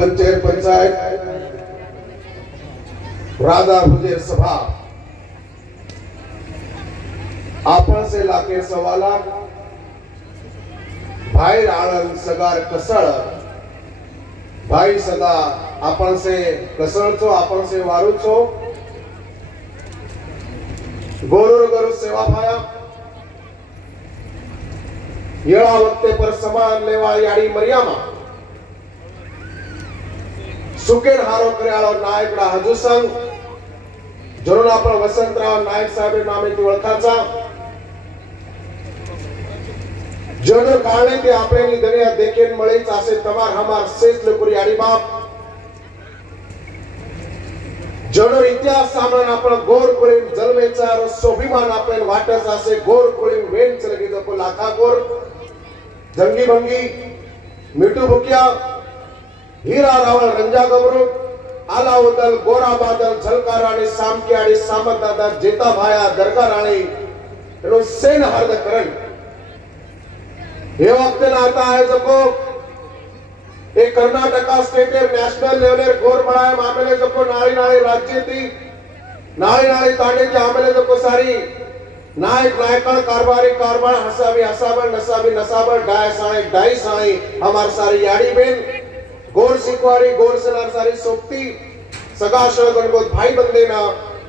पंचायत राधा भुजेर सभा आपण से लाखे सवाला भाई आळंद सगार कसळ भाई सदा आपण से कसळचो आपण से वारूचो गोरुर गरु सेवा भाया येळा वक्ते पर समान लेवा याडी मरियामा सुकेन हारो कर्याळो नायकडा हजू संघ जरूर आपण वसंतराव नायक साहेब नामेची ओळखाचा जरूर काढले की आपल्यानी दुनिया देखेन मळीच असे तमार हमार सेच लपुरी आणि बाप जरूर इतिहास सामने आपण गोर कुळीन जन्मेचा स्वाभिमान आपण वाटच असे गोर कुळीन वेन चलगी जपो लाखा गोर जंगी भंगी मिठू भुकिया हीरा रावळ रंजा गबरू आलाउदल गोरा बादल झलकार आणि सामके आणि सामंत दादा जेता भाया दरगा राणी रो सेन हर्द करण हे वक्त ना आता आहे जको एक कर्नाटका स्टेट नॅशनल लेवल गोर बळाय आमेले जको नाळी नाळी राज्य ती नाळी नाळी तांडे के आमेले जको सारी नायक नायकण कारभारी कारभार हसाबी हसाबल नसाबी नसाबल डाय साई हमार सारी याडी बेन गोर सिकवारी गोर सेनार सारी सोपती सगा गणगोत भाई बंदेना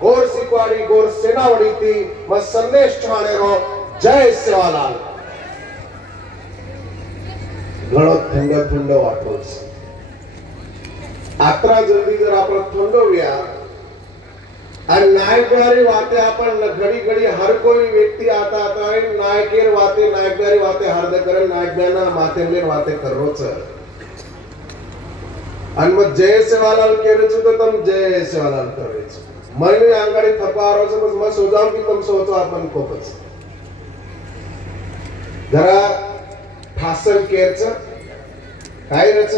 गोर सिकवारी गोर सेनावडी थी म संदेश छाणे रो जय सेवालाल घणो थंड थंड वाटोच आत्रा जल्दी जर आपण थंडवूया आणि नायकदारी वाते आपण घडी घडी हर कोई व्यक्ती आता आता नायकेर वाते नायकदारी वाते हरद करे नायकदाना मातेले वाते कररोच आणि मग जय सेवालाल केरेच तर तम जय सेवालाल करेच मने अंगाडी थपारोच मग सोजाम की तम सोचो आपण कोपच जरा ठासल केरच काय रच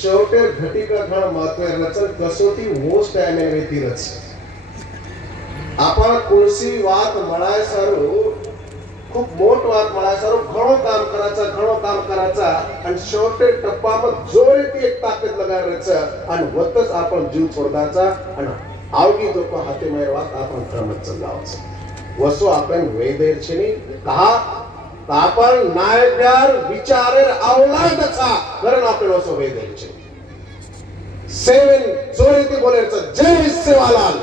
शेवटेर घटिका घण महत्व रचन कसोटी वोस्ट टाइम वेती रच आपण कुळसी वात मळाय सारू खूप मोठ वात मळाय सारू घणो काम करायचा आणि शेवटे टप्पामध्ये जोर ती एक ताकद लगाय रच आणि वतच आपण जीव सोडायचा आणि आवगी जो को हाते मेर वात आपण क्रमच चालवाच वसो आपण वेदेरचनी कहा आपण नायकदार विचारेर अवलादचा कारण आपण वसो वेदेरचनी सेवन जोरी ती बोलेच जय सेवालाल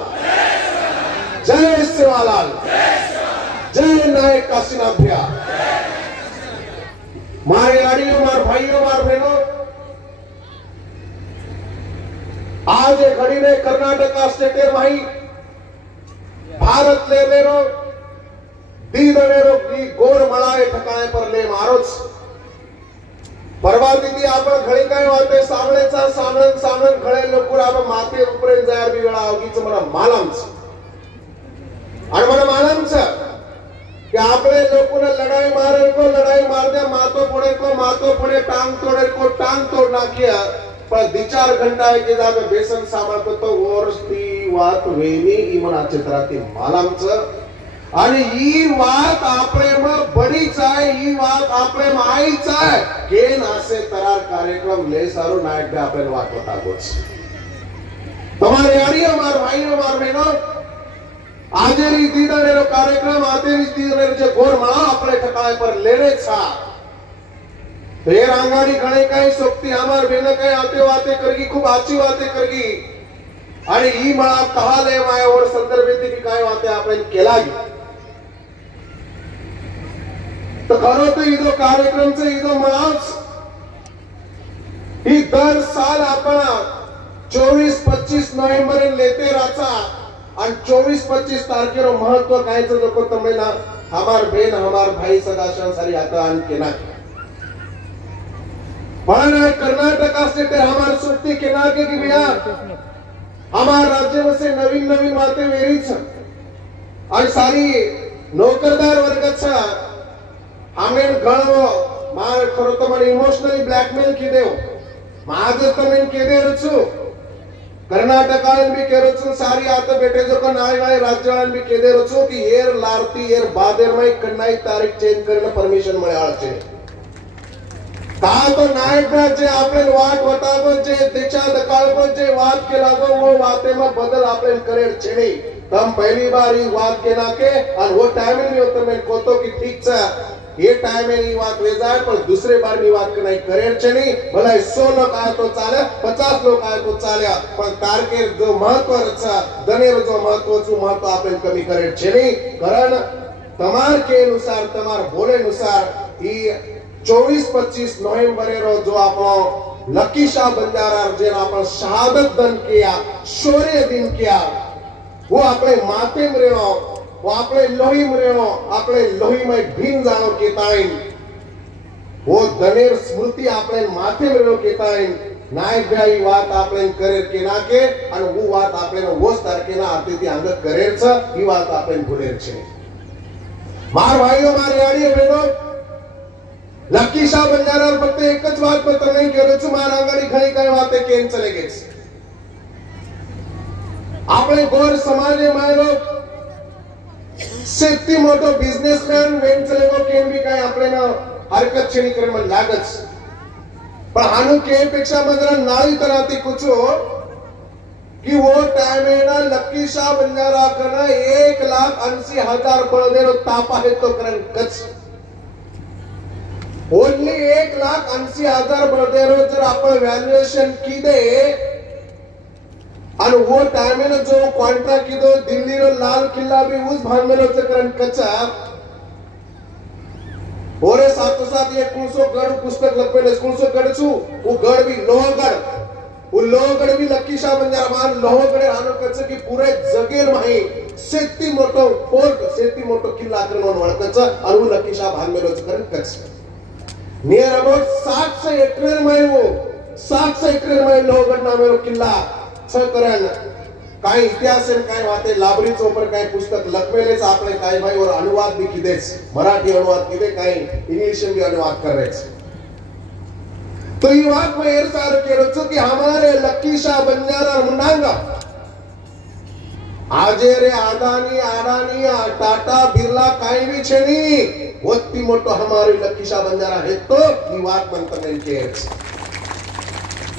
जय सेवालाल जय नायक काशीनाथ भैया मारे लाड़ियों मार भाइयों मार बहनों आज एक घड़ी में कर्नाटका स्टेट भाई भारत ले मेरो दीदनेरो की गोर मळाए ठकाए पर ले मारोच परवा दिदी आपण घडी काय वाटे सामळेचा सामण घळे लोकुर आपण माते उपरे जायर बी वेळा आवगीच मला मालामच आणि मला मालामच कि आपले लोकों लड़ाई मारे को लड़ाई मार दिया मातो पुणे टांग तोड़े को टांग तोड़ना किया पर 2-4 घंटा के जागे बेसन सांभाळतो तो वरती वात वेणी इमना चित्राती मालामच आणि ही वात आपले म बडीच आहे ही वात आपले माईच आहे केन असे तरार कार्यक्रम ले सारो नायक दे आपले वाट होता गोच तुम्हारे यारियों मार भाइयों मार बहनों आजेरी दीदानेरो कार्यक्रम आजेरी दीदानेरो जे गोर मळा आपले ठकाय पर लेने छा तो ये रांगाड़ी घणे काही सोपती हमार बेन काही आते वाते करगी खूप आची वाते करगी आणि ही मळा कहा ले माय और संदर्भेती की काय वाते आपण केलागी तो खरो तो इदो कार्यक्रमचे इदो मळाच ही दर साल आपण 24-25 नोव्हेंबर लेते राचा आणि 24-25 तारखेरो महत्व कायचं जो को तमेना हमार बेन हमार भाई सदाशन सारी आता आन केना पण कर्नाटका स्टेट हमार सुट्टी केना के की भैया हमार राज्य में से नवीन बातें वेरीच आणि सारी नौकरदार वर्गाचा हमें गणव मार खरो तो मन इमोशनली ब्लॅकमेल की देव माझ तमेन के दे रचू कर्नाटकान भी के रचू सारी आता बेटे जो को नाय नाय राज्यान भी के दे रचू की हेर लारती हेर बादेर में कन्नाई तारीख चेंज करने परमिशन मळे आळचे का तो नायकना जे આપણે વાત વટાવો જે દિશા દકાળકો જે વાત કે લાગો वो वाते में बदल આપણે करेर છે नहीं तम पहली बार ये बात के ना के और वो टाइम में होता मैं कोतो की ठीक છે ये टाइम में ये बात ले जाए पर दूसरे बार ये बात करना करेर છે नहीं भला 100 लोग आए तो चाले 50 लोग आए तो चाले पर तार के जो महत्व रचा दनेर जो महत्व આપણે कमी करेर છે नहीं कारण तमार के अनुसार तमार बोले अनुसार ये 24-25 नोव्हेंबर रो जो आपनो लकी शाह बंजारा जे आपन शहादत दिन किया शौर्य दिन किया वो अपने माथे में रेणो वो अपने लोही में रेणो अपने लोही में भीन जानो केताइन वो दनेर स्मृति अपने माथे में रेणो केताइन नायक भाई बात अपने करेर के ना के और वो बात अपने वो स्तर के ना आती थी अंदर करेर छ ये बात अपने भूलेर छे मार भाइयों मारी आड़ियों बहनों लकी शाह बंजारा फक्त एकच बात पर તમે કહેલો છું મારા આગળ ઘણી કઈ વાતે કેમ ચલે ગઈ છે આપણે ગોર સમાજે મારો સેતી મોટો બિઝનેસમેન વેન ચલેગો કેમ બી કઈ આપણે ના હરકત છેની કરે મને લાગે છે પણ આનું કે અપેક્ષા મજરા નાળી તરાતી પૂછો कि वो टाइम है ना लकी शाह बंजारा करना 1,80,000 बळदेरो तापा है तो करन कच ओनली 1,80,000 बळदेरो जर आपण वैल्यूएशन की दे और वो टाइम में जो कॉन्ट्रैक्ट की दो दिल्ली रो लाल किला भी उस भान में रो करन कच्चा ओरे साथ साथ ये कुलसो गढ़ पुस्तक लखवे कुलसो गढ़ छु वो गढ़ भी लोहगढ़ वो लोहगढ़ भी लकी शाह बंजारा मान लोहगढ़ आनो कच्चा की पूरे जगेर माही सेती मोटो फोर्ट सेती मोटो किला करन वळकचा और वो लकी शाह भान में रो करन कच्चा नियर अबाउट 700 एकड़ में वो 700 एकड़ में लोहगढ़ नामे रो किल्ला छ करण काय इतिहास है काय वाते लाबरी चोपर काय पुस्तक लखवेलेच आपले काय भाई और अनुवाद भी किदेच मराठी अनुवाद किदे काय इंग्लिश में भी अनुवाद कर रहे हैं तो ये बात मैं एर सार कह रहा हूं कि हमारे लकी शाह बंजारा मुंडांगा आजे रे आडानी टाटा बिरला काय भी छे नहीं वत्ती मोटो हमारे लकी शाह बंजारा है तो ये बात मन तमें के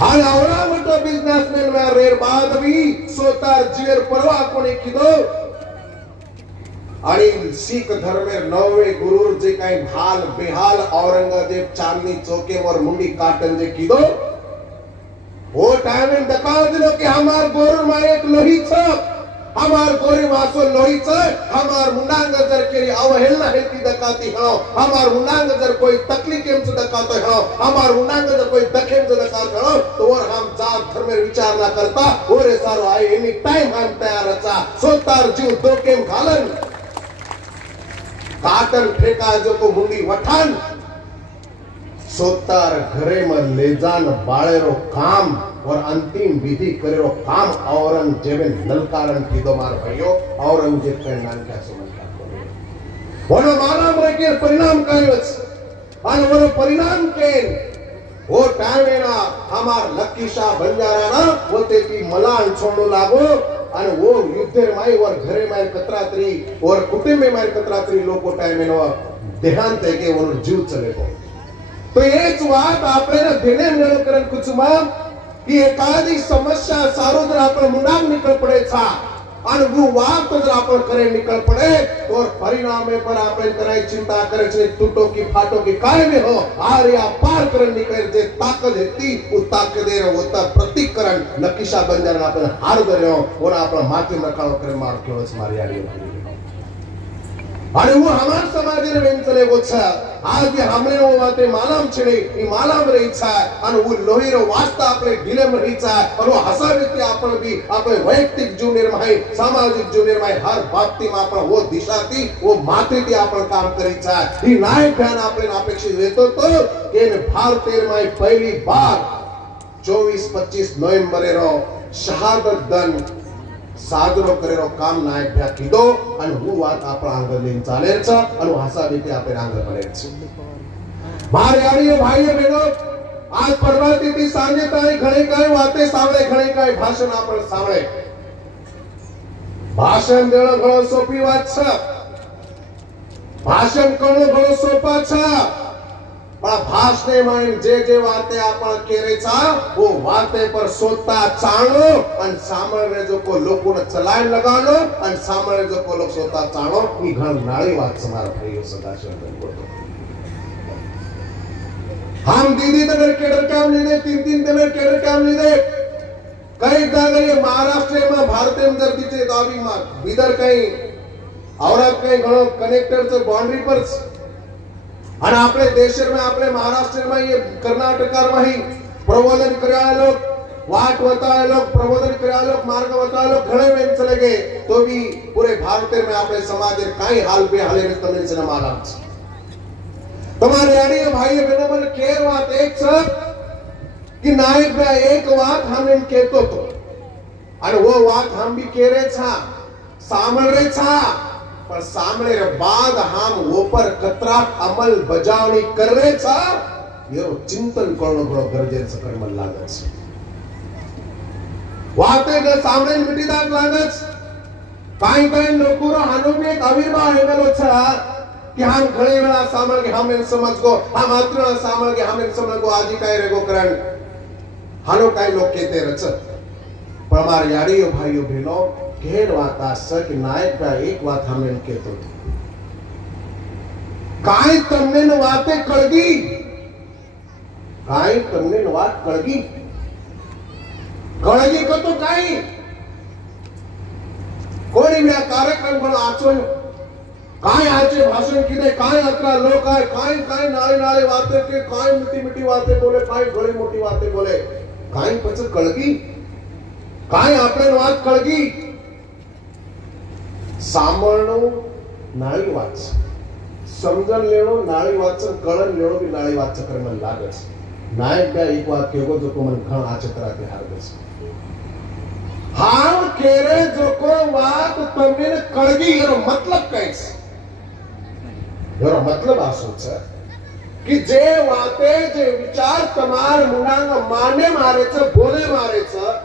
हाल आवरा मोटो बिजनेसमैन में रेर बाद भी सोतार जीवर परवा कोणी किदो आणि सिख धर्मेर नवे गुरुर जे काही भाल बेहाल औरंगजेब चांदनी चौके और मुंडी काटन जे किदो वो टाइम में दका दिलो कि हमार गोरुर में एक लोही छ हमार गोरी वासो लोही छ हमार मुंडांग जर केरी अवहेलना हेती दकाती हो हमार मुंडांग जर कोई तकलीफ केम से दकातो हो हमार मुंडांग जर कोई दखेम से दकातो हो तो और हम जात धर्म में विचार ना करता ओरे सारो आए एनी टाइम हम तैयार रचा सोतार जीव दो केम घालन काटन फेंका जो तो मुंडी वठान सोतार घरे में ले जान बाळेरो काम और अंतिम विधि करेरो काम औरंगजेब ललकारन की दो मार भाइयों औरंगजेब के नाम क्या समझता वनो माला मरे के परिणाम कायच और वनो परिणाम के वो टाइम ना हमार लकी शाह बंजारा ना वो तेती मलान छोड़ो लागो और वो युद्धेर माई और घरे माई कतरात्री और कुटुंबे माई कतरात्री लोगो टाइम में देहांत है के वो जीव चले को तो एक बात आपने ना देने में करन कुछ मां कि एखादी समस्या सारो जर आपण मुंडांग निकल पड़े था और वो बात जर आपण करे निकल पड़े तो और परिणाम में पर आपण कराई चिंता करे छे टूटो की फाटो की काय में हो आर्या पार करन निकले जे ताकत हेती उ ताकदेर होता प्रतीकरण लकी शाह बंजारा आपण हार दर्यो और आपण माथे नकाळो करे मार केलो मारी आडी और वो हमार समाज रे वेन चले गो छ आज भी हमने वो बाते मालाम छे ई मालाम रही छ और वो लोही रो वास्ता आपले डिलेम रही छ और वो हसाविते आपण भी आपले वैयक्तिक जीवनेर माई सामाजिक जीवनेर माई हर बाबती में आपण वो दिशा थी वो माथे थी आपण काम करी छ ई नायक ध्यान आपले अपेक्षित हेतो तो के भारतेर माई पहली बार 24-25 नोव्हेंबर रो शहादत दिन साजरो करेरो काम नायक भ्या कीधो आणि वो वात आपण आंगल लेन चालेल छ आणि हसाविते आपण आंगल पडेल छ मारे आड़ियो भाइयो बहनो आज परवा तिथि सांजे ताई घणे काय वाते सावळे घणे काय भाषण आपण सावळे भाषण देणो घणो सोपी वात छ भाषण करणो घणो सोपा छ पण भाषणे में जे वाते आपण केरेचा वो वाते पर सोता चाणो अन सामने जो को लोगों ने चलाए लगानो अन सामने जो को लोग सोता चाणो ई घण नाળી વાત समार भाईओ सदाशिव बोलतो हम दीदी तगर केडर काम लीधे 3-3 तगर केडर काम लीधे कई जागा ये महाराष्ट्र में भारतीय जर्दीचे दावी मार बिदर कई और कई घणो कनेक्टर से बाउंड्री पर અને આપણે દેશમાં આપણે મહારાષ્ટ્રમાં ये કર્ણાટકમાં ही प्रबोधन કર્યા लोग वाट बताए लोग प्रबोधन કર્યા लोग मार्ग बताए लोग घणे में चले गए तो भी पूरे भारत में આપણે समाज काई हाल पे हाले में तमिल सिनेमा आराम છે તમારે આડી ભાઈ બહેનો મને કેર વાત એક છે कि नायक का एक बात हम इन कहतो तो અને वो बात हम भी कह रहे छा सामल रे छा पर सामने रे बाद हम वो पर कतरा अमल बजावणी कर रहे छा ये चिंतन करणो बड़ो गरजेचं कर्म लागत छे वाते के सामने मिटीदार लागत काई काई लोकोरो हानो में एक आविर्भाव हेलो छा कि हम घणे वेळा सामल के हम इन समझ को हम अत्र सामल के हम इन समझ को आदि काय रेगो करण हानो काय लोग कहते रच पर हमारे यारियो भाइयों बहनों घेर वाता सक नायक का एक बात हमें कहतो काय तमने न वाते कळगी काय तमने न वात कळगी कळगी को तो काय कोणी मी कार्यक्रम पण आचो काय आचे भाषण किदे काय अतरा लोक आहे काय काय नाळे नाळे वाते के काय मिठी मिठी वाते बोले काय गळी मोठी वाते बोले काय पच कळगी काय आपण वात कळगी सामळणो नाळी वाच समजण लेणो नाळी वाचन कळण लेणो भी नाळी वाच कर्म लागस नायक का एक बात केगो जो को मन खण आचतरा के हारगस हाव केरे जो को वात तमिन कळगी एरो मतलब कैस एरो मतलब आसो छ कि जे वाते जे विचार तमार मुनांग माने मारे छ बोले मारे छ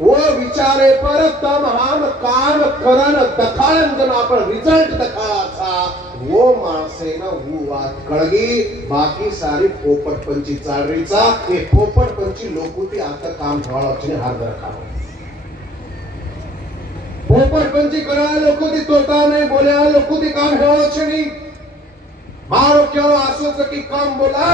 वो विचारे पर तम हम काम करन दखाळन जन आपण रिजल्ट दखाळा था वो माणसे ना वो वात कळगी बाकी सारी पोपटपंची चालरीचा हे पोपटपंची लोकुती आता काम ठेवाळा छे हार रखा पोपटपंची करा लोकुती तोता नहीं बोले लोकुती काम ठेवाळा छे नी मारो केवळ असोच की काम बोला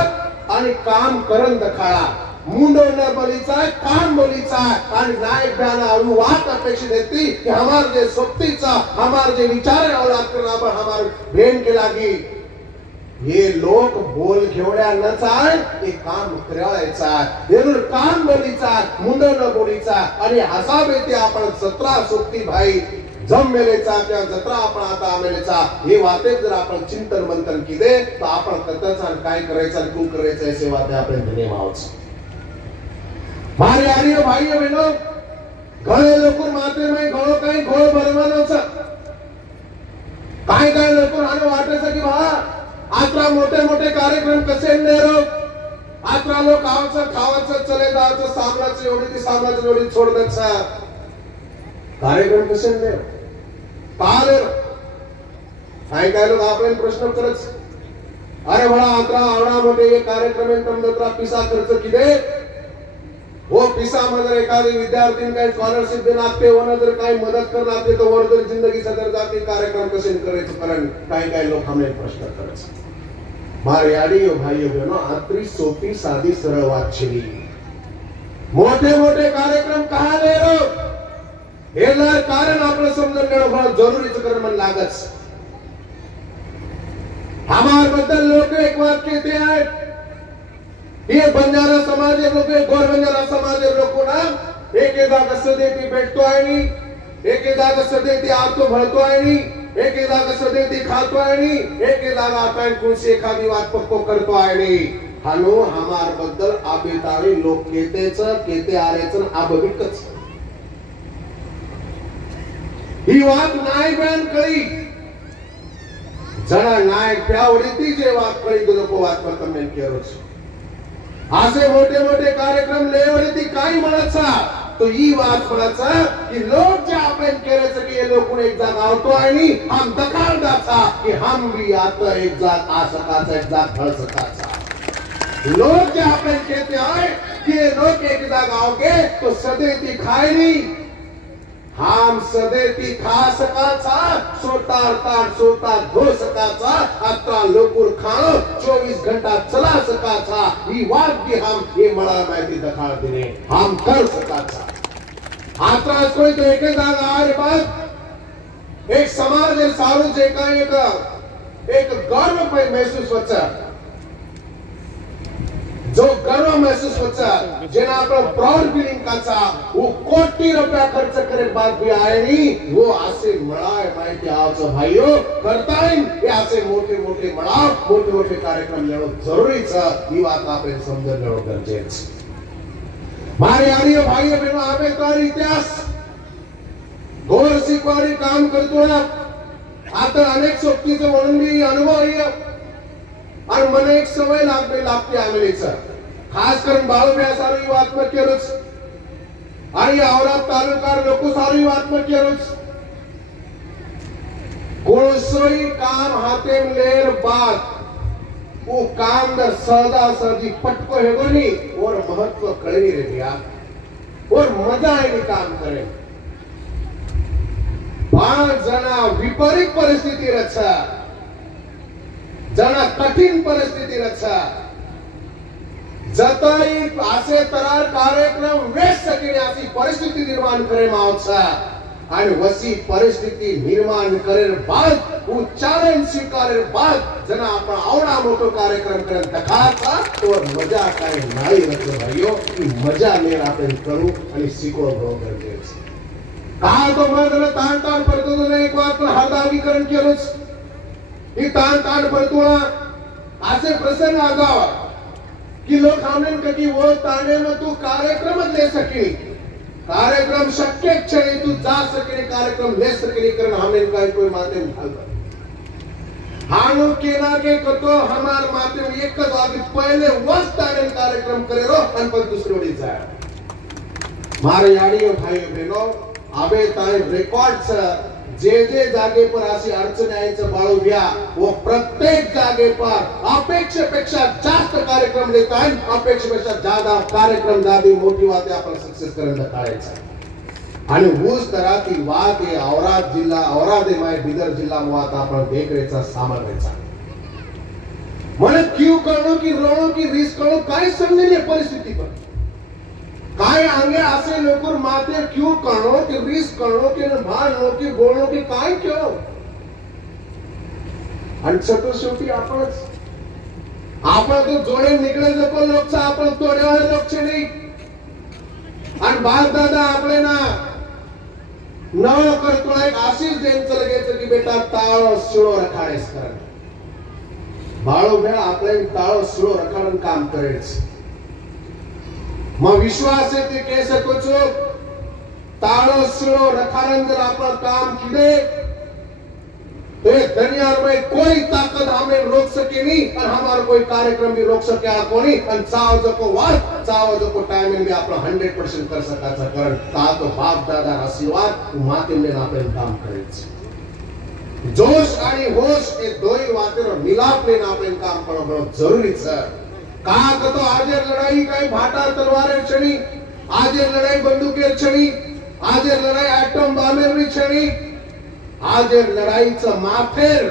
आणि काम करन दखाळा मुंडो न बोलीचा काम बोलीचा आणि नायक ब्याना अनुवाद अपेक्षित देती कि हमार जे सोप्तीचा हमार जे विचार औलाद करना पर हमार ब्रेन के लागी ये लोग बोल घेवड्या न चाय ते काम करायचा येनूर काम बोलीचा मुंडो न बोलीचा आणि हसाबेती आपण 17 सोप्ती भाई जम मेलेचा किंवा जत्रा आपण आता आमेलेचा हे वाते जर आपण चिंतन मंथन केले तर आपण करताच काय करायचं आणि कोण करायचं असे वाते आपण धन्य आहोत मारे आर्य भाइयों बहनों घणे लोकों मात्रे में घणो काही घोळ भरवानो छ काय काय लोकों आनो वाटे छ की भा आत्रा मोठे मोठे कार्यक्रम कसे नेरो आत्रा लोक आवच खावच चले जावच सामनाची एवढी ती सामनाची एवढी छोड देत छ कार्यक्रम कसे नेरो पाले काय काय लोक आपले प्रश्न करत अरे बड़ा आत्रा आवडा मोठे ये कार्यक्रम में तुम दत्रा पिसा खर्च किदे वो पिसा मगर एखादी विद्यार्थी काही स्कॉलरशिप देनाते वन जर काही मदत करनाते तो वर जर जिंदगी सदर जाती कार्यक्रम कसे करायचं कारण काही लोक हमें प्रश्न करत मारे आडियो भाइयों बहनों आतरी सोपी सादी सरळ वात छेली मोठे मोठे कार्यक्रम कहा ले रो हेला कारण आपण समजून घेणं फार जरुरीच कर्म लागत हमार बद्दल लोक एक बात कहते हैं ये बंजारा समाज है लोग गोर बंजारा समाज है लोग ना एक जागा सदेती बैठतो आहे नी एक जागा सदेती आतो भरतो आहे नी एक जागा सदेती खातो आहे नी एक जागा आपण कोणसी एखादी बात पक्को करतो आहे नी हानो हमार बद्दल आबेताळी लोक केते आरेच आबविकच ही बात नाही बयान कळी जरा नायक प्यावडीती जे बात कळी लोक बात पर कमेंट केरोच आसे मोठे मोठे कार्यक्रम लेवडीती काही म्हणचा तो ही बात म्हणचा कि लोग जे आपण केरेच की ये लोक एक जाग आवतो आणि हम दखाळदाचा कि हम भी आता एक जाग आ सकाचा एक जाग फळ सकाचा लोग जे आपण कहते हैं कि लोग एक जागा आओगे तो सदैती खाए नहीं, हम सदैती खा सकाचा, सोतार ताट सोता धो सकाचा, अत्रा लोकुर खाणो 24 घंटा चला सकाचा, ही बात भी हम ये मला माहिती दखाड़ देने हम कर सकाचा। आता कोई तो एक जागा आरे बाद एक समाज है सारू जे का एक गर्व पे महसूस होता, जो गर्व महसूस होता, जेना आपण प्राउड फीलिंग काचा, वो कोटी रुपया खर्च करे बाद भी आए नहीं, वो आसे मळाय माहिती आवचं भाईयो करताय, हे आसे मोठे मोठे मळाव, मोठे मोठे कार्यक्रम लेणं जरुरीच, ही बात आपण समजून घेणं गरजेचं। मारे आर्य भाई बहनों आवे तो इतिहास घोर शिकवारी काम करतो ना, आता अनेक सोबतीचं म्हणून मी अनुभव आहे आणि मला एक सवय लागते आमलेचं, खास करून बाळूब्या सारी बात न केलंच आणि औरात तालुकार लोक सारी बात न केलंच, कोळसोई काम हाते लेर बात वो काम दर सदा सदी पटको है गोनी और महत्व कळे रे भैया और मजा आहे काम करे। 5 जना विपरीत परिस्थिती रचा, जना कठीण परिस्थिती रचा, जताई आसे तरार कार्यक्रम वेच सकिण्याची परिस्थिती निर्माण करे मावचा आणि वसी परिस्थिती निर्माण करेल बाद वो चॅलेंज स्वीकारेल बाद जना आपण आवडा मोठो कार्यक्रम करत दखाचा तो मजा काय नाही रचो भाईयो, की मजा मेर आपण करू आणि शिकवू गरजेचं का तो मला ताण ताण पडतो तो एक बात हदावीकरण केलंच, ही ताण ताण पडतो असे प्रसंग आगावा की लोक हमने कधी वो ताणे में तू कार्यक्रम ले सके, कार्यक्रम शक्य क्षणी तू जा सके, कार्यक्रम ले सके कारण हमने का कोई माध्यम ढालता हानो केना के कतो हमार माध्यम एक आगे पहले वस्त ताणे कार्यक्रम करे रो आणि पण दुसरी जाय मारे याडी भाई बहनों आबे ताई रेकॉर्ड्स जे जागे पर अशी अडचण यायचं बाळूव्या वो प्रत्येक जागे पर अपेक्षेपेक्षा जास्त कार्यक्रम लेत आहे, अपेक्षेपेक्षा ज्यादा कार्यक्रम दादी मोठी वाते आपण सक्सेस करून दाखवायचा आणि ऊस तराती वात हे औराद जिल्हा औराद माय बिदर जिल्हा मुवात आपण देखरेचा सामर्थ्याचा म्हणे क्यू करणं की रोणं की रिस्क करणं काय समजेल या परिस्थिती पर काय आंगे आसे लोकर माते क्यों करणो कि रिस्क करणो कि भानो कि बोलणो कि काय क्यों आणि छोटो शेवटी आपणच आपण तो जोडे निकळे जको लोकचा आपण तोड्यावर लक्ष नाही आणि बाप दादा आपले ना नव करतो एक आशीष देन चलगेच की बेटा ताळो सुळो रखाडेस कर बाळो भेळ आपले ताळो सुळो रखाडन काम करेच मग विश्वास है ते कह सको छो ताळो सुळो रखाडन जर आपण काम किदे तो दुनिया में कोई ताकत हमें रोक सके नहीं और हमारा कोई कार्यक्रम भी रोक सके आ कोनी और चाहो जो को वाट चाहो जो को टाइमिंग भी आपण 100% कर सकाचा कारण का तो बाप दादा आशीर्वाद मातेने आपण काम करायचं जोश आणि होश हे दोई वातेर मिलाप लेन आपण काम करणं जरुरीच आहे का तो आज लड़ाई काही भाटा तलवारेर छणी आज लड़ाई बंदूकेर छणी आज लड़ाई एटम बॉम्बेर छणी आज लड़ाईचं माथेर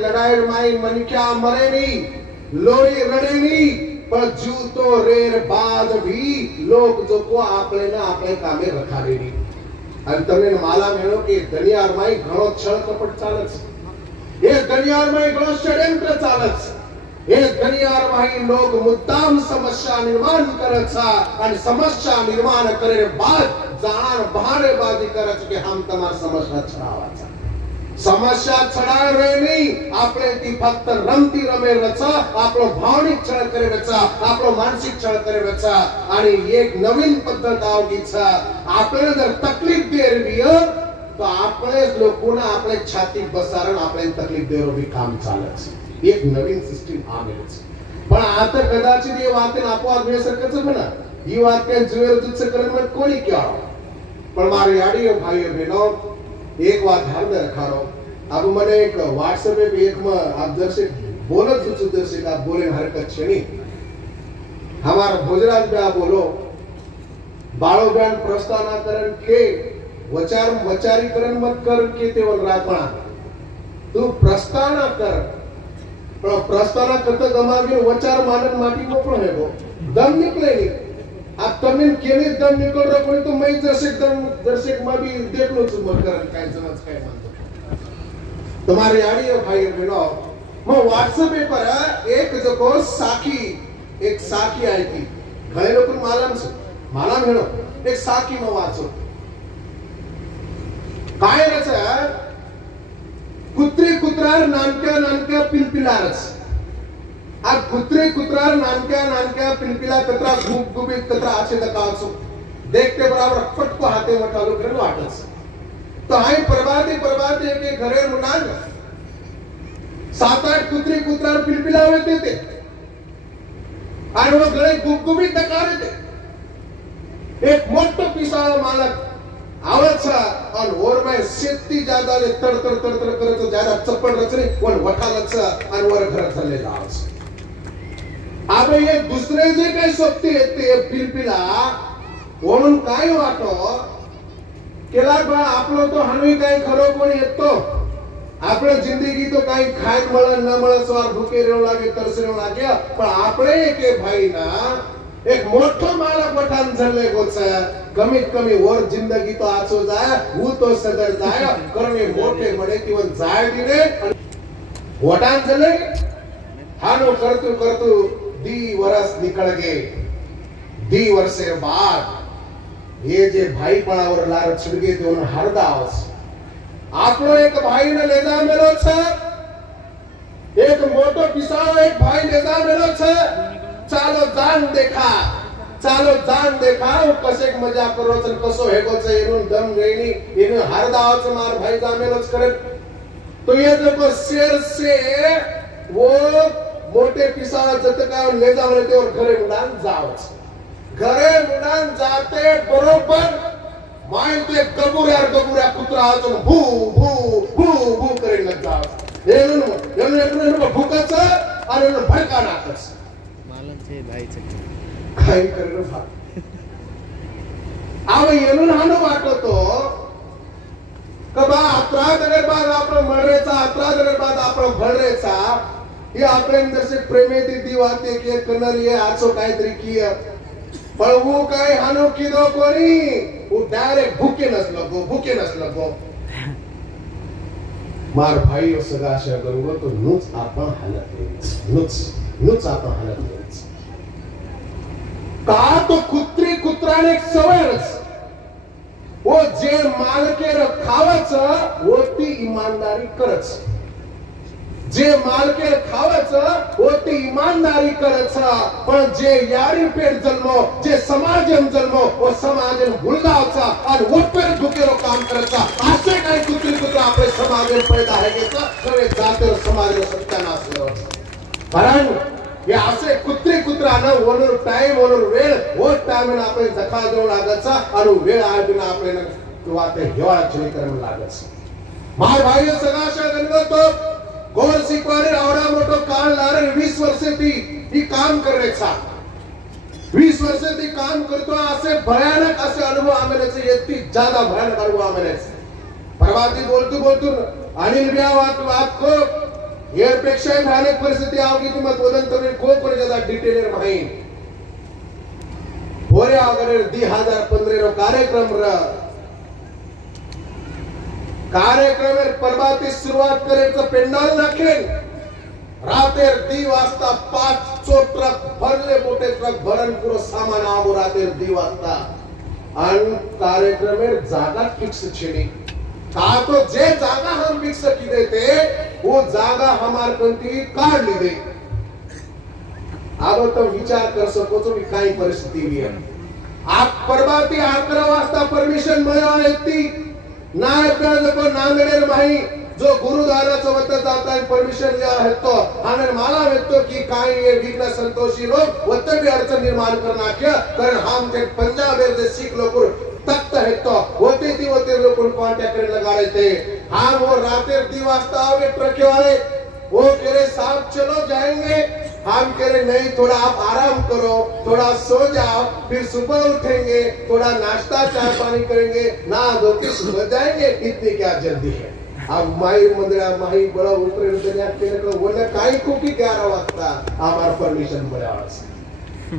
लड़ाई माई मनक्या मरे नहीं लोई रडे नहीं पर जूतो रेर बाद भी लोग जो को आपले ना आपले कामे रखाडे नहीं आणि तने माला मेळो की दुनियार माई घणो छळ कपट चालच हे दुनियार माई घणो षड्यंत्र चालच हे दुनियार माई लोग मुद्दाम समस्या निर्माण करचा आणि समस्या निर्माण करे बाद जाण बहानेबाजी करच की हम तमार समस्या छडावाचा समस्या छडाय रे नहीं आपले ती फक्त रमती रमे रचा आपलो भावनिक छळ करे रचा आपलो मानसिक छळ करे रचा आणि एक नवीन पद्धत आवडीचा आपल्याला जर तकलीफ देरवी तो आपले लोकोना आपले छाती बसारण आपले तकलीफ देरो भी काम चालच एक नवीन सिस्टम आमेच पण आता कदाचित हे वाते अपवाद वेळ सरकच म्हणा ही बात काय जुवेर जुच्च करण मत कोणी क्या पण मारे याडी भाई बहनों एक बात ध्यान में रखा रो अब मैंने एक व्हाट्सएप पे भी एक आप जब से बोलत जुचुदर से का बोले हरकत छेनी हमारा भोजराज ब्या बोलो बाळो ब्यान प्रस्थानाकरण के वचारीकरण मत कर के ते वन राखणा तू प्रस्थाना कर पण प्रस्थाना करता गमावी वचार मानन माटी को पण है वो दम निकले नहीं आप तमिन केले दम निकल रहा कोई तो मैं दर्शक में भी देख लो चुमर करन काय समझ काय मानतो तुम्हारे यारी और भाई बहनों मैं व्हाट्सएप पर एक जको एक साखी आई थी घणे लोक मालम हेणो एक साखी में वाचो काय रच कुत्री कुत्रार नानक्या पिलपिलारच आ कुत्री कुत्रार नानक्या पिलपिला कतरा गुबगुबीत कतरा आशे दकावचो देखते बराबर फटको हाथे वटालो करन वाटच तो हाय परबाते के घरे मुनान 7-8 कुत्री कुत्रार पिलपिलावे ते आणि वो गळे गुबगुबीत दकारे ते एक मोठो पिसाळो मालक आवचा और और में सेती ज्यादा ले तड़ करत ज्यादा चप्पल रचने वन वठालच और वर घर चले जावच अब ये दुसरे जे काही सोबती येते पिलपिला म्हणून काय वाटो केला बा आपलो तो हनवी काय खरो कोणी येतो આપણે જિંદગી તો કાઈ ખાઈ મળે ન મળે સવાર ભૂકે રહેવું લાગે તરસે રહેવું લાગે પણ આપણે કે ભાઈ ના एक मोठो मालक वठान झाले गोचा कमीत कमी वर जिंदगी तो आचो जाय वो तो सदर जाय करणे मोठे मडे किवन जाय दिले वठान झाले हानो करतु दी वर्ष निकल गए दी वर्षे बाद ये जे भाई पणावर लार छिड़गे ते उन हरदावस आपलो एक भाई ने लेजा मेलो छ एक मोटो पिसाओ एक भाई लेजा मेलो छ चालो जान देखा वो कसेक मजा करो चल कसो हेगो छ एनु दम गईनी एनु हरदाव छ मार भाई जामेलोच करे तो ये देखो शेर से वो मोटे पिसाळ जतका ले जावले ते और घरे मुडान जावच घरे मुडान जाते बरोबर माइल ते गबुऱ्या कुत्रा आजून भू भू भू भू करे लग जाव एनु भूकच आणि भडका नाकच काय करणं भाग आव येणून हानो वाटतो कबा 11 दिवस बाद आपण मळरेचा 11 दिवस बाद आपण भळरेचा हे आपले जसे प्रेमेती दिवाते के कनल ये आचो काहीतरी की पण वो काय हानो किदो कोणी वो डायरेक्ट भूके नसलो मार भाई सगळा अशा गंगो तो नुच आपण हालत नुच आपण हालत का तो कुत्राने एक सवयच वो जे मालकेर खावच वो ती ईमानदारी करच जे मालकेर खावच वो ती ईमानदारी करच पण जे यारी पेट जन्मो जे समाजम जन्मो वो समाजन भुलगावचा आणि वटपेर दुकेरो काम करचा असे काही कुत्रा आपले समाजन पैदा आहे सगळे जातेर समाज सत्यानाश होतो कारण ये असे कुत्रा ना ओनर टाइम ओनर वेळ वो टाइम ना आपण जखा देऊ लागायचा आणि वेळ आबिना आपण किंवा ते हिवाळा चली करून लागायचं माय भाई सगाशा गणगतो गोर शिकवारे आवडा मोठो काळ लारे 20 वर्षे ती काम करायचा 20 वर्षे ती काम करतो असे भयानक असे अनुभव आम्हाला येती ज्यादा भयानक अनुभव आम्हाला परवाती बोलतो अनिल ब्या बात को ये पेक्षा भयानक परिस्थिती आवगी तुम्ही वदन तुम्ही खूप ज्यादा डिटेलर माहिती होरे अगर 2015 रो कार्यक्रम परबाती शुरुआत करेचं पेंडाल नाखेल रातेर 2 वाजता 5 ट्रक भरले मोठे ट्रक भरण पुरो सामान आवो रातेर 2 वाजता आणि कार्यक्रमेर जागा फिक्स छेडी का तो जे जागा हम फिक्स की देते वो जागा हमार कंती काढ ली दे अब तो विचार कर सको तो काही परिस्थिती है आप परबाती 11 वाजता परमिशन मिळवा येती नायक को नांदेड माही जो गुरुद्वाराचं वत जाता है परमिशन लिया है तो हमें माला वेतो की काही ये विघ्न संतोषी लोग वत भी अडचण निर्माण करना क्या कारण हम ते पंजाब जे सिख लोग तख्त है तो होते लोग कांटेक्ट करने लगा रहे थे हम वो रातेर 2 वाजता आवे ट्रक वाले वो कह रहे साहब चलो जाएंगे, हम कह रहे नहीं, थोड़ा आप आराम करो, थोड़ा सो जाओ, फिर सुबह उठेंगे, थोड़ा नाश्ता चाय पानी करेंगे, नहा धो के सुबह जाएंगे, इतनी क्या जल्दी है। अब माई मंदिरा माही बड़ा ऊपर बोले काही को की 11 वाजता आम्हाला परमिशन मिळावंच,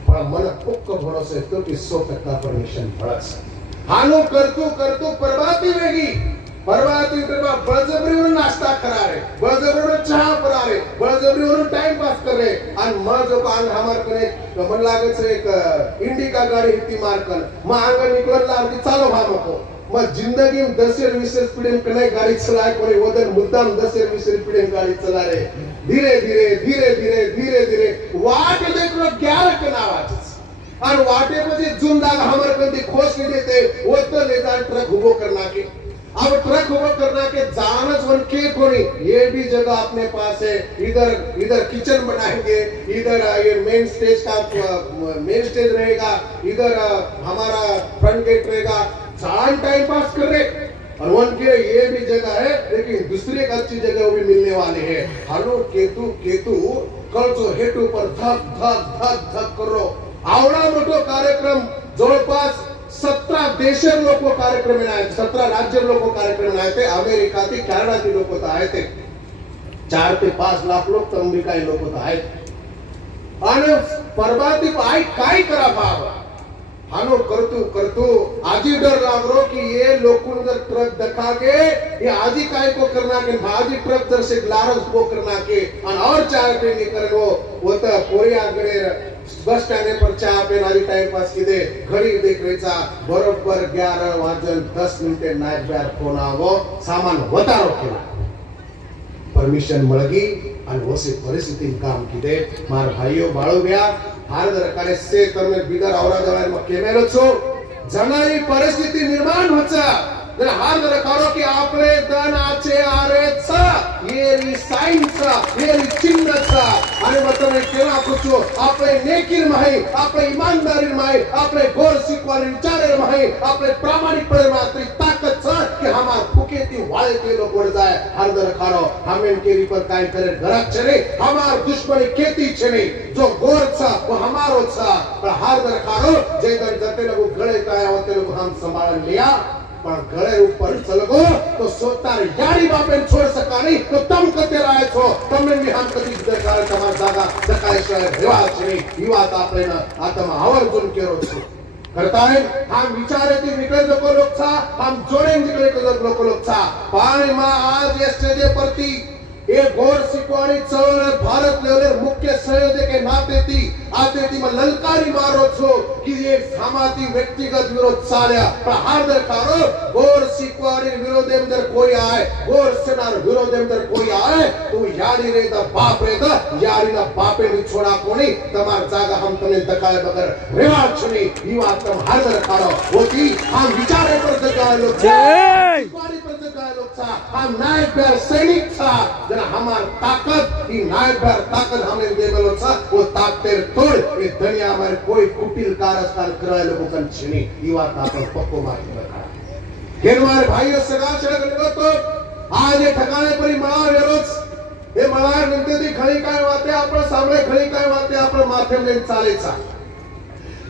पण मला पक्क भरोसा येतो की 100% परमिशन मिळाच। हानो करतो परवाती वेगी परवाती बळजबरीवरून नाश्ता करा रे, बळजबरीवरून चहा करा रे, बळजबरीवरून टाइम पास कर रे। आणि मग जो कान हमार कने मन लागे से एक इंडिका गाड़ी हिती मारकन मग आंगन निकलन लागी चालो भा मको मग जिंदगी में 10-20 स्पीड में कने गाड़ी चलाए कोई वदन मुद्दाम 10-20 स्पीड में गाड़ी चला रे। धीरे वाट देखलो 11 के नावाच आणि वाटे मध्ये जून दाग हमार कंदी खोस नहीं देते वो तो ले जा ट्रक उबो करना के। अब ट्रक उबो करना के जानच वन के कोनी ये भी जगह अपने पास है, इधर किचन बनाएंगे, इधर ये मेन स्टेज रहेगा, इधर हमारा फ्रंट गेट रहेगा, चार टाइम पास कर रहे। और उनके ये भी जगह है, लेकिन दूसरी एक अच्छी जगह भी मिलने वाली है। हलो केतु कल जो हेतु पर धक करो आवडा मोठो कार्यक्रम जवळपास 17 देशात लोक कार्यक्रम आहेत, 17 राज्य लोक कार्यक्रम आहेत, अमेरिका ते कॅनडा ते लोक आहेत, 4 ते 5 लाख लोक तर अमेरिकाई लोक आहेत। आणि परवाती काय करा बाबा हानो करतू आजी डर लाग रो कि ये लोगों ने ट्रक दिखा के ये आजी काय को करना के भाजी ट्रक दर से ग्लारस को करना के और चाय पे नहीं कर वो तो पोरी आगड़े बस स्टैंड पर चाय पे नारी टाइम पास की दे घड़ी देख रेचा बरोबर 11 वाजन 10 मिनिटे नाइट बार फोन आवो सामान वतारो केला परमिशन मळगी आणि वसे परिस्थिती काम की दे मार भाइयों बाळो गया हार दरकारे से करने बिदर औरंगाबाद में केमेलो छो जनारी परिस्थिति निर्माण होचा जर हार दरकारो की आपले दन आचे आरेचा ये री साइनचा ये री चिन्हचा आणि मतने केला कुछो आपले नेकीर माही आपले ईमानदारी माही आपले गोर शिकवारी विचारे माही आपले प्रामाणिकपणे मात्र ताकत छ कि हमार फुकेती वाले के लोग बढ़ जाए हर दरकारो हमें केरी पर काय करे गरज छे हमार दुश्मनी खेती छे जो गोर छ वो हमारो छ पर हर दरकारो जेदर जते लोग गळे काय होते लोग हम संभाल लिया पर गळे ऊपर चलगो तो सोतार यारी बापेन छोड़ सका नहीं तो तम कते राय छो तमे भी हम कधी दरकार तमार जागा सकाय शहर रेवा छे युवा तापले ना आत्मा आवर्जून केरो छे करता है हम विचारे थी निकल जो लोग था हम जोड़े निकले को लोग था पानी मां आज ये स्टेज पर थी ये गोर सिकवाणी चळवळ भारत लेवल मुख्य सहयोगी के नाते थी आते थी मैं ललकारी मारो छो कि ये समाती व्यक्तिगत विरोध चाल्या पर हार दरकारो गोर सिकवाणी विरोध अंदर कोई आए गोर सेनार विरोध अंदर कोई आए तो यारी रे दा बाप रे दा यारी ना बापे भी छोड़ा कोनी तमार जागा हम तने दकाए बगर रेवा छनी ई बात तुम हार दरकारो होती हम विचारे पर दकाए लोग सिकवाणी पर दकाए लोग था हम नायक पर सैनिक था हमार ताकत ही नायक भर ताकत हमें देवलो था वो ताकतेर तोड़ ये दुनिया में कोई कुटिल कारस्थान कराए लोगों का छिनी ये बात आपको पक्को मालूम रखा ये हमारे भाइयों सगा चढ़ तो आज ये ठिकाने पर ही मलार रोज ये मलार निकलते थी खड़ी काय वाते अपने सामने खड़ी काय वाते अपने माथे में चाले सा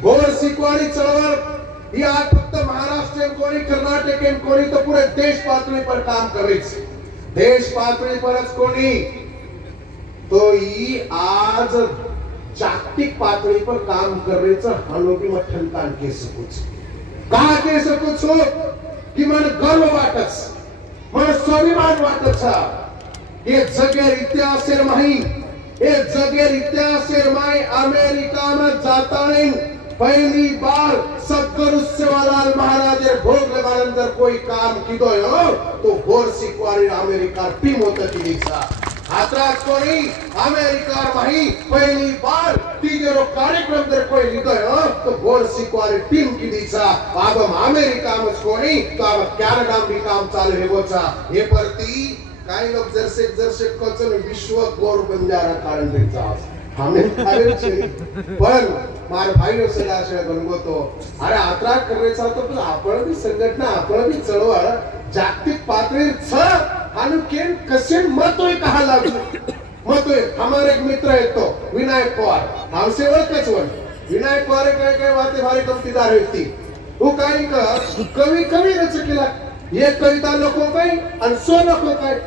गोर सिकवाणी चळवळ ये आज फक्त महाराष्ट्र में कोणी कर्नाटक में कोणी तो पूरे देश पातळी पर काम कर रही है देश पातळी परच कोणी तो ही आज जागतिक पातळी पर काम करण्याचं हालोबी मग ठणकान के सकूच का के सकूच हो कि मन गर्व वाटच मन स्वाभिमान वाटच ये जगेर इतिहासेर माही ये जगेर इतिहासेर माही अमेरिका में जाता नहीं पहली बार सदगुरु सेवालाल महाराज भोग लगाने जर कोई काम कीधो हो तो गोर सिकवारी अमेरिका टीम होता की हात्रास कोणी अमेरिका माही पहली बार तीजरो कार्यक्रम जर कोई लीधो हो तो गोर सिकवारी टीम की दीचा अब अमेरिका में कोणी तो अब कनाडा में काम चालू है गोचा ये परती काही लोग जरसे कोचन विश्व गोर बंजारा कारण देचा हमें पण मार भाइयों से आशा बनगो तो अरे आत्रा करायचा तो आपण भी संघटना आपण भी चळवळ जागतिक पातळीवर छ आणि केन कसे मत होय कहा लागू म्हणतोय. हमारे एक मित्र आहेत तो विनायक पवार नावसे ओळखच वर. विनायक पवार काय वाते भारी कमतीदार व्यक्ती. वो काय कवी रचकेला एक कविता नको काय आणि सो नको काय.